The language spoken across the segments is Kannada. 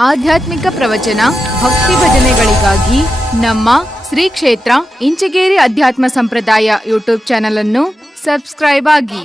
ಆಧ್ಯಾತ್ಮಿಕ ಪ್ರವಚನ, ಭಕ್ತಿ ಭಜನೆಗಳಿಗಾಗಿ ನಮ್ಮ ಶ್ರೀ ಕ್ಷೇತ್ರ ಇಂಚಗೇರಿ ಅಧ್ಯಾತ್ಮ ಸಂಪ್ರದಾಯ ಯೂಟ್ಯೂಬ್ ಚಾನೆಲ್ ಅನ್ನು ಸಬ್ಸ್ಕ್ರೈಬ್ ಆಗಿ.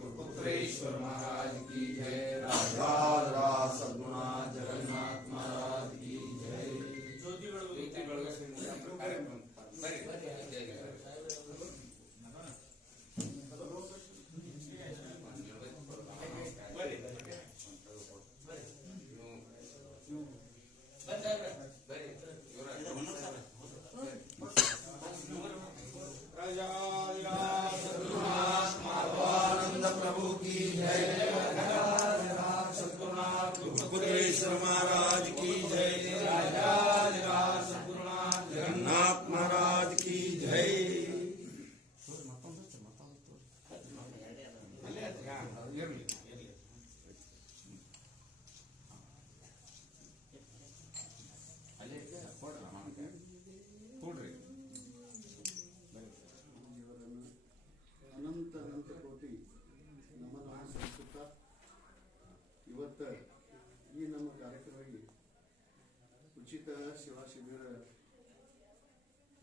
गुरुपुत्रेश्वर महाराज की जय। राधा सद्गुरुनाथ जगन्नाथ महाराज की जय। ज्योति बेಳಗಿಸುವ ಕಾರ್ಯಕ್ರಮ गुरुपुत्रेश्वर महाराज की जय। जगन्नाथ महाराज की जय। ಅನಂತ ಅನಂತ ಕೋಟಿ ನಮನ ಸಲ್ಲಿಸುತ್ತಾ ಇವತ್ತು ಈ ನಮ್ಮ ಕಾರ್ಯಕ್ರಮಕ್ಕೆ ಉಚಿತ ಸೇವಾ ಶಿಬಿರ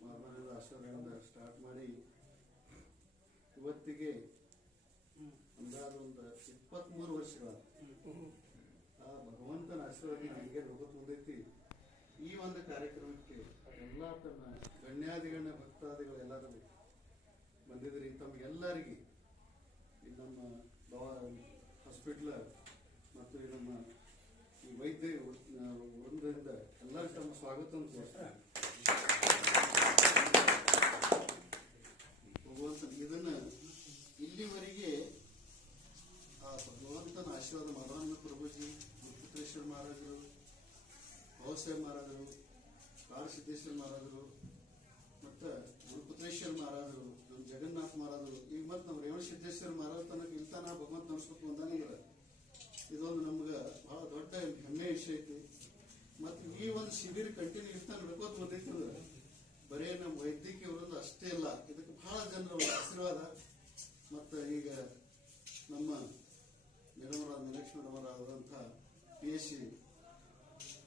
ಮಾರ್ಗದ ಆಶ್ರಯದಿಂದ ಸ್ಟಾರ್ಟ್ ಮಾಡಿ ಇವತ್ತಿಗೆ ಅಂದಾಜು ಒಂದು 23 ವರ್ಷಗಳ ಆ ಭಗವಂತನ ಆಶೀರ್ವಾದ ಹಂಗೆ ಹೋಗೋದು ಮುಂದೈತಿ. ಈ ಒಂದು ಕಾರ್ಯಕ್ರಮಕ್ಕೆ ಎಲ್ಲ ತನ್ನ ಗಣ್ಯಾದಿಗಣ್ಯ ಭಕ್ತಾದಿಗಳು ಎಲ್ಲರೂ ಬಂದಿದ್ರಿ. ತಮಗೆಲ್ಲರಿಗೆ ಈ ನಮ್ಮ ಹಾಸ್ಪಿಟ್ಲ ಮತ್ತು ಈ ನಮ್ಮ ಈ ವೈದ್ಯ ವೃಂದದಿಂದ ಎಲ್ಲರಿಗೂ ತಮ್ಮ ಸ್ವಾಗತವನ್ನು ಕೋರ್ತಾರೆ. ಭಗವಂತನ ಇದನ್ನ ಇಲ್ಲಿವರೆಗೆ ಆ ಭಗವಂತನ ಆಶೀರ್ವಾದ ಮಾಧವಾನಂದ ಪ್ರಭುಜಿ, ಗುರುಪುತ್ರೇಶ್ವರ ಮಹಾರಾಜರು, ಭಾವಸಾಹೇಬ್ ಮಹಾರಾಜರು, ಕಾಡಸಿದ್ದೇಶ್ವರ ಮಹಾರಾಜರು, ಮತ್ತು ಗುರುಪುತ್ರೇಶ್ವರ ಮಹಾರಾಜರು, ನಮ್ಮ ಜಗನ್ನಾಥ ಮಹಾರಾಜರು, ಈಗ ಮತ್ತು ನಮ್ಮ ರೇವಣಸಿದ್ದೇಶ್ವರ ಮಹಾರಾಜ ತನಕ ಇಲ್ತಾನ ಭಗವಂತ ನಡ್ಸ್ಬೇಕು ಒಂದಾನಿಲ್ಲ. ಇದೊಂದು ನಮ್ಗೆ ಬಹಳ ದೊಡ್ಡ ಹೆಮ್ಮೆ ವಿಷಯ ಐತಿ. ಮತ್ತು ಈ ಒಂದು ಶಿಬಿರ ಕಂಟಿನ್ಯೂ ಇರ್ತಾನೆ ನಡ್ಕೋತ ಬಂದೈತಿ ಅಂದ್ರೆ ಬರೇ ನಮ್ಮ ವೈದ್ಯಕೀಯ ವೃಂದ ಅಷ್ಟೇ ಇಲ್ಲ, ಇದಕ್ಕೆ ಬಹಳ ಜನರ ಆಶೀರ್ವಾದ. ಮತ್ತು ಈಗ ನಮ್ಮ ಮೀನಾಕ್ಷಿ ಮೇಡಮ್ ಅವರಾದಂಥ PSC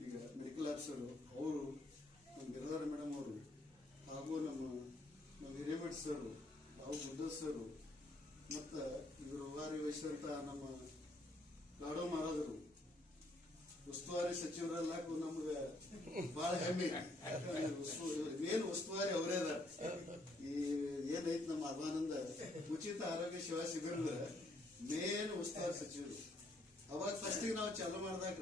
ಈಗ ಮೆಡಿಕಲ್ ಆಫೀಸರು ಅವರು, ನಮ್ಮ ಗಿರಿಧಾರ ಮೇಡಮ್ ಅವರು, ಹಾಗೂ ನಮ್ಮ ಹಿರೇಮಠ್ ಸರ್, ಬಾಬು ಬುದ್ಧ ಸರ್, ಮತ್ತು ಇವರು ಉಗಾರಿ ವಹಿಸಿದಂಥ ನಮ್ಮ ಗಾಡೋ ಮಹಾರಾಜರು, ಉಸ್ತುವಾರಿ ಸಚಿವರೆಲ್ಲ ನಮ್ಗೆ ಬಹಳ ಹೆಮ್ಮೆ. ಮೇನ್ ಉಸ್ತುವಾರಿ ಅವರೇ ಅದ. ಈ ಏನೈತಿ ನಮ್ಮ ಮಾಧವಾನಂದ ಉಚಿತ ಆರೋಗ್ಯ ಸೇವಾ ಶಿಬಿರದ ಮೇನ್ ಉಸ್ತುವಾರಿ ಸಚಿವರು. ಅವಾಗ ಫಸ್ಟಿಗೆ ನಾವು ಚಾಲು ಮಾಡಿದಾಗ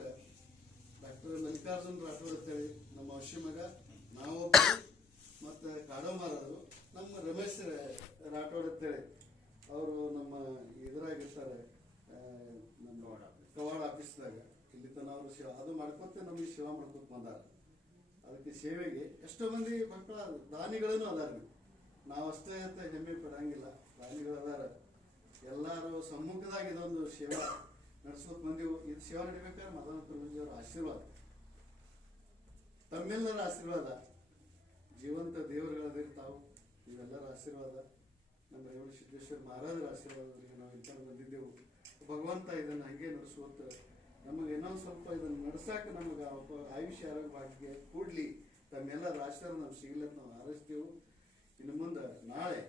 ಡಾಕ್ಟರ್ ಮಲ್ಲಿಕಾರ್ಜುನ್ ರಾಠೋಡ್ ಅಂತೇಳಿ ನಮ್ಮ ಅವಶ್ಯ ಮಗ, ನಾವೊಬ್ಬರು, ಮತ್ತು ಕಾಡೋ ಮಹಾರಾಜರು, ನಮ್ಮ ರಮೇಶ್ ರಾಠೋಡ್ ಅಂತೇಳಿ ಅವರು ನಮ್ಮ ಇದ್ರಾಗಿರ್ತಾರೆ, ನಮ್ಮ ಕವಾಡ ಆಫೀಸ್ದಾಗ. ಇಲ್ಲಿ ತನ ಅವರು ಸೇವಾ ಅದು ಮಾಡ್ಕೊತ ನಮಗೆ ಸೇವಾ ಮಾಡ್ಕೊತ ಬಂದಾರ. ಅದಕ್ಕೆ ಸೇವೆಗೆ ಎಷ್ಟೋ ಮಂದಿ ಮಕ್ಕಳ ದಾನಿಗಳೂ ಅದಾರ. ನಾವು ಅಷ್ಟೇ ಅಂತ ಹೆಮ್ಮೆ ಪಡಂಗಿಲ್ಲ, ದಾನಿಗಳು ಅದಾರ. ಎಲ್ಲರೂ ಸಮ್ಮುಖದಾಗ ಇದೊಂದು ಸೇವಾ ನಡೆಸ್ಕೊತ ಬಂದೆವು. ಇದು ಸೇವಾ ನಡಿಬೇಕಾದ್ರೆ ಮಾಧವಾನಂದ ಪ್ರಭುಜಿಯವರ ಆಶೀರ್ವಾದ, ತಮ್ಮೆಲ್ಲರ ಆಶೀರ್ವಾದ, ಜೀವಂತ ದೇವರುಗಳದಿರ್ತಾವು. ಇವೆಲ್ಲರ ಆಶೀರ್ವಾದ, ನಮ್ಮ ರೇವಣಸಿದ್ದೇಶ್ವರ ಮಹಾರಾಜರ ಆಶೀರ್ವಾದಗಳಿಗೆ ನಾವು ಇಂಥ ಬಂದಿದ್ದೆವು. ಭಗವಂತ ಇದನ್ನು ಹಂಗೆ ನಡೆಸುವಂತ ನಮಗೆ ಇನ್ನೊಂದು ಸ್ವಲ್ಪ ಇದನ್ನು ನಡೆಸಾಕ ನಮಗೆ ಆಯುಷ್ಯ ಆರೋಗ್ಯ ಭಾಗ್ಯ ಕೂಡ್ಲಿ, ತಮ್ಮೆಲ್ಲರ ಆಶೀರ್ವಾದ ನಮ್ಗೆ ಸಿಗ್ಲಂತ ನಾವು ಹಾರೈಸ್ತೇವೆ. ಇನ್ನು ಮುಂದೆ ನಾಳೆ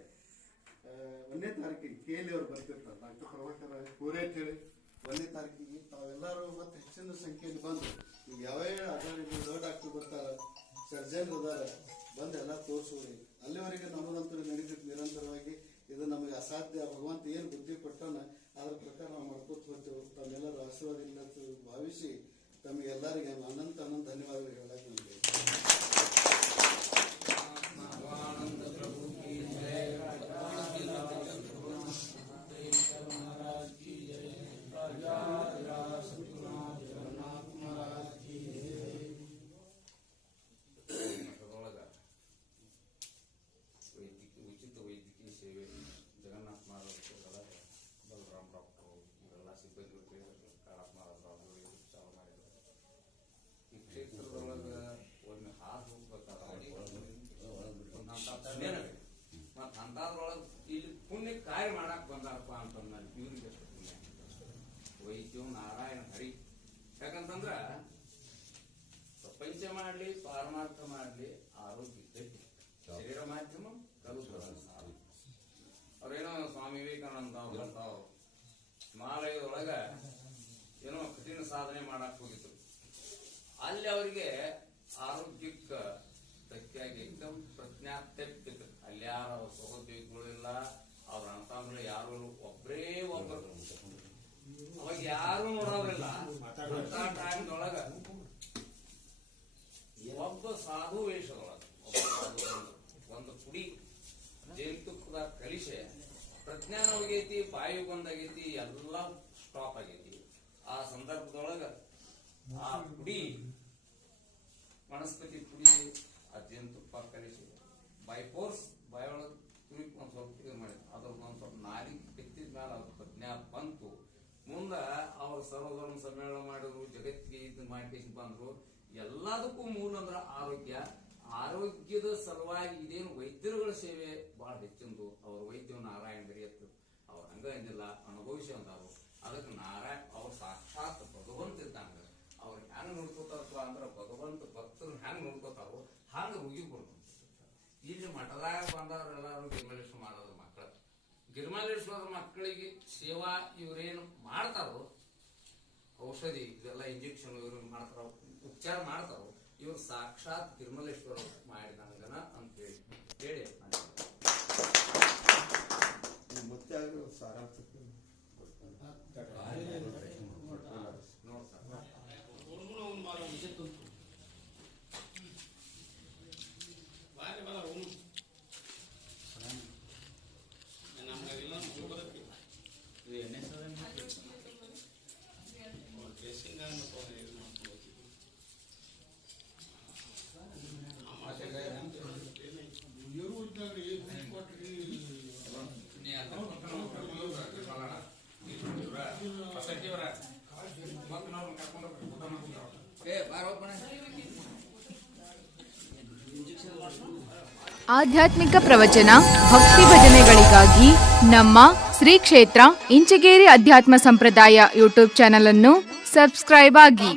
1ನೇ ತಾರೀಕಿಗೆ KL ಅವರು ಬರ್ತಿರ್ತಾರೆ, ಡಾಕ್ಟರ್ ಪ್ರಭಾಕರ ಕೋರೆ ಅಂತೇಳಿ. 1ನೇ ತಾರೀಕಿಗೆ ತಾವೆಲ್ಲರೂ ಮತ್ತೆ ಹೆಚ್ಚಿನ ಸಂಖ್ಯೆಯಲ್ಲಿ ಬಂದು ಈಗ ಯಾವ್ಯಾವ ಆಧಾರ ಡಾಕ್ಟರ್ ಬರ್ತಾರೆ, ಸರ್ಜನ್ ಅದಾರ, ಬಂದು ಎಲ್ಲ ತೋರಿಸೋರಿ. ಅಲ್ಲಿವರೆಗೆ ನಮ್ಮದಂತೂ ನಡೀತೈತಿ ನಿರಂತರವಾಗಿ. ಇದು ನಮಗೆ ಅಸಾಧ್ಯ. ಭಗವಂತ ಏನು ಬುದ್ಧಿ ಕೊಟ್ಟಾನ ಅದ್ರ ಪ್ರಕಾರ ನಾವು ಮಾಡ್ಕೊತ ಹೋಗ್ತೇವೆ. ತಮ್ಮೆಲ್ಲರ ಆಶೀರ್ವಾದ ಇಲ್ಲ ಭಾವಿಸಿ ತಮಗೆಲ್ಲರಿಗೆ ಅನಂತ ಅನಂತ ಧನ್ಯವಾದಗಳು ಹೇಳಕ್ಕೆ ನನಗೆ. ಉಚಿತ ವೈದ್ಯಕೀಯ ಸೇವೆ ಜಗನ್ನಾಥ ಮಹಾರಾಜರು, ಬಲರಾಮ್ ಡಾಕ್ಟರು, ಇವರೆಲ್ಲ ಸಿಬ್ಬಂದಿ ಕಾಳಪ್ಪ ಮಹಾರಾಜರು ಚಾಲು ಮಾಡಿದ್ರು. ಈ ಕ್ಷೇತ್ರದೊಳಗೆ ಸ್ವಾಮಿ ವಿವೇಕಾನಂದ ಅಂತವ್ರು ಹಿಮಾಲಯದೊಳಗ ಏನೋ ಕಠಿಣ ಸಾಧನೆ ಮಾಡಕ್ ಹೋಗಿದ್ರು. ಅಲ್ಲಿ ಅವರಿಗೆ ಆರೋಗ್ಯಕ್ಕೆ ಧಕ್ಕೆಯಾಗಿ ಏಕದಮ್ ಪ್ರಜ್ಞಾ ತೆಪ್ಪಿದ್ರು. ಅಲ್ಲಿ ಯಾರು ಅವ್ರ ಸಹೋದ್ಯೋಗಿಗಳಿಲ್ಲ, ಅವ್ರ ಅಣ್ಣತಮ್ಮಗಳು ಯಾರು ಒಬ್ಬರೇ ಒಬ್ಬರು, ಅವಾಗ ಯಾರು ನೋಡೋರಿಲ್ಲ. ಅಂತ ಟೈಮ್ದೊಳಗ ಒಬ್ಬ ಸಾಧು ವೇಷದೊಳಗ ಒಂದು ಪುಡಿ ಜೇನು ತುಪ್ಪದ ಕಲಿಸೆ ಪ್ರಜ್ಞಾನ ಹೋಗೈತಿ, ಬಾಯಿ ಬಂದಾಗೈತಿ, ಎಲ್ಲ ಸ್ಟಾಪ್ ಆಗೈತಿ. ಆ ಸಂದರ್ಭದೊಳಗ ಆ ಪುಡಿ ವನಸ್ಪತಿ ಪುಡಿ ಆ ಜೇನು ತುಪ್ಪ ಕಲಿಸಿ ಬೈ ಫೋರ್ಸ್ ಬಾಯೊಳಗೆ ತುರಿಕ್ ಒಂದ್ ಸ್ವಲ್ಪ ಇದು ಮಾಡಿದ್ರು. ಅದ್ರದ್ದು ಒಂದ್ ಸ್ವಲ್ಪ ನಾಲಿಗೆ ಕೆತ್ತಿದ ಮೇಲೆ ಅವ್ರ ಪ್ರಜ್ಞಾ ಬಂತು. ಮುಂದ ಅವ್ರ ಸರ್ವಧರ್ಮ ಸಮ್ಮೇಳನ ಮಾಡಿದ್ರು, ಜಗತ್ತಿಗೆ ಇದು ಮಾಡಿ ಬಂದ್ರು. ಎಲ್ಲದಕ್ಕೂ ಮೂಲ ಅಂದ್ರ ಆರೋಗ್ಯ. ಆರೋಗ್ಯದ ಸಲುವಾಗಿ ಇದೇನು ವೈದ್ಯರುಗಳ ಸೇವೆ ಬಹಳ ಹೆಚ್ಚಿಂದು. ಅವ್ರ ವೈದ್ಯ ನಾರಾಯಣ ಬೆರೆಯತ್ತು, ಅವ್ರ ಹಂಗ ಎಂದಿಲ್ಲ ಅನುಭವಿಸಿ ಅಂತಾರು. ಅದಕ್ಕೆ ನಾರಾಯಣ ಅವ್ರ ಸಾಕ್ಷಾತ್ ಭಗವಂತ ಇದ್ದಂಗ. ಅವ್ರು ಹೆಂಗ್ ನೋಡ್ಕೋತಾರಪ್ಪ ಅಂದ್ರ ಭಗವಂತ ಭಕ್ತರು ಹೆಂಗ್ ನೋಡ್ಕೋತಾರೋ ಹಂಗ ಮುಗಿಬೋದು. ಇಲ್ಲಿ ಮಠದಾಗ ಬಂದವರೆಲ್ಲರೂ ಗಿರಿಮಲೇಶ್ವರ ಮಾಡೋದು ಮಕ್ಕಳ. ಗಿರಿಮಲೇಶ್ವರ ಮಕ್ಕಳಿಗೆ ಸೇವಾ ಇವ್ರೇನು ಮಾಡ್ತಾರೋ, ಔಷಧಿ ಇದೆಲ್ಲ ಇಂಜೆಕ್ಷನ್ ಇವ್ರು ಮಾಡ್ತಾರ, ಉಪಚಾರ ಮಾಡ್ತಾರೋ, ಇವ್ರು ಸಾಕ್ಷಾತ್ ಗಿರಿಮಲೇಶ್ವರ ಮಾಡಿದಂಗನ ಅಂತ ಹೇಳಿ ಮತ್ತೆ ಸಾರಾಂಶ ಆಧ್ಯಾತ್ಮಿಕ ಪ್ರವಚನ, ಭಕ್ತಿ ಭಜನೆಗಳಿಗಾಗಿ ನಮ್ಮ ಶ್ರೀ ಕ್ಷೇತ್ರ ಇಂಚಗೇರಿ ಅಧ್ಯಾತ್ಮ ಸಂಪ್ರದಾಯ ಯೂಟ್ಯೂಬ್ ಚಾನಲ್ ಅನ್ನು ಸಬ್ಸ್ಕ್ರೈಬ್ ಆಗಿ.